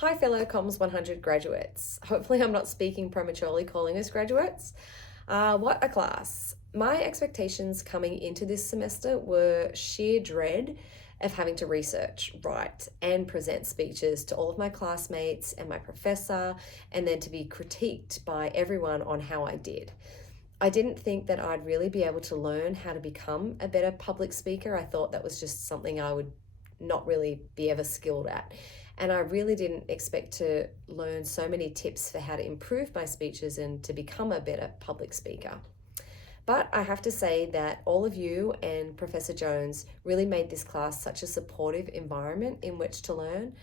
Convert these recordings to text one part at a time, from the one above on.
Hi, fellow Comms 100 graduates. Hopefully, I'm not speaking prematurely calling us graduates. What a class. My expectations coming into this semester were sheer dread of having to research, write, and present speeches to all of my classmates and my professor, and then to be critiqued by everyone on how I did. I didn't think that I'd really be able to learn how to become a better public speaker. I thought that was just something I would not really be ever skilled at. And I really didn't expect to learn so many tips for how to improve my speeches and to become a better public speaker. But I have to say that all of you and Professor Jones really made this class such a supportive environment in which to learn.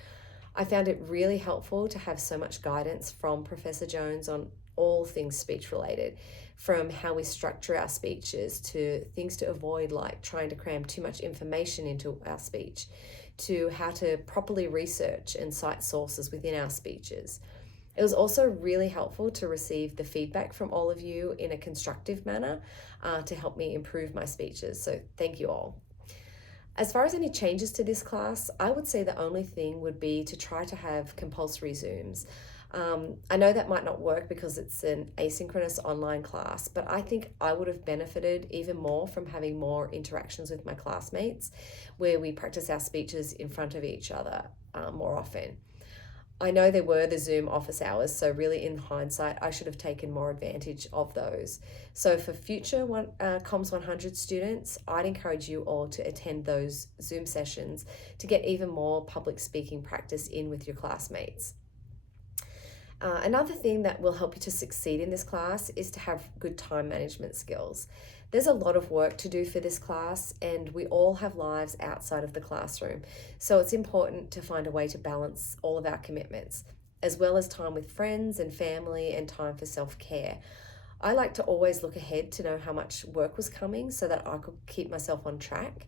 I found it really helpful to have so much guidance from Professor Jones on all things speech related, from how we structure our speeches to things to avoid, like trying to cram too much information into our speech, to how to properly research and cite sources within our speeches. It was also really helpful to receive the feedback from all of you in a constructive manner to help me improve my speeches. So thank you all. As far as any changes to this class, I would say the only thing would be to try to have compulsory Zooms. I know that might not work because it's an asynchronous online class, but I think I would have benefited even more from having more interactions with my classmates where we practice our speeches in front of each other more often. I know there were the Zoom office hours, so really in hindsight, I should have taken more advantage of those. So for future Comms 100 students, I'd encourage you all to attend those Zoom sessions to get even more public speaking practice in with your classmates. Another thing that will help you to succeed in this class is to have good time management skills. There's a lot of work to do for this class, and we all have lives outside of the classroom. So it's important to find a way to balance all of our commitments, as well as time with friends and family and time for self-care. I like to always look ahead to know how much work was coming so that I could keep myself on track.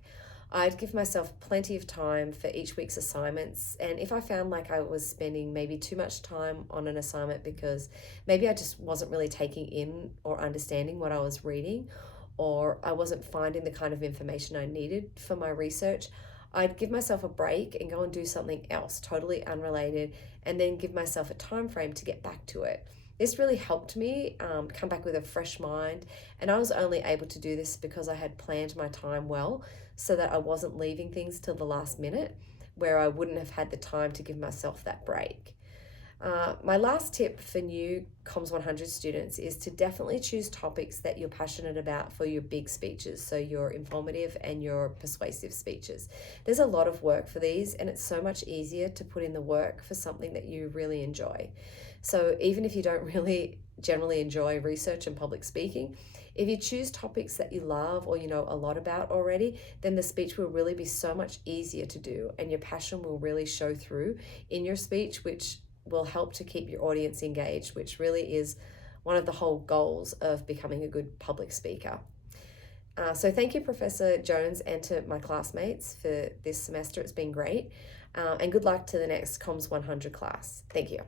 I'd give myself plenty of time for each week's assignments. And if I found like I was spending maybe too much time on an assignment because maybe I just wasn't really taking in or understanding what I was reading, or I wasn't finding the kind of information I needed for my research, I'd give myself a break and go and do something else totally unrelated, and then give myself a time frame to get back to it. This really helped me come back with a fresh mind, and I was only able to do this because I had planned my time well so that I wasn't leaving things till the last minute where I wouldn't have had the time to give myself that break. My last tip for new Comms 100 students is to definitely choose topics that you're passionate about for your big speeches, so your informative and your persuasive speeches. There's a lot of work for these, and it's so much easier to put in the work for something that you really enjoy. So even if you don't really generally enjoy research and public speaking, if you choose topics that you love or you know a lot about already, then the speech will really be so much easier to do, and your passion will really show through in your speech, which will help to keep your audience engaged, which really is one of the whole goals of becoming a good public speaker. So thank you, Professor Jones, and to my classmates for this semester. It's been great. And good luck to the next Comms 100 class. Thank you.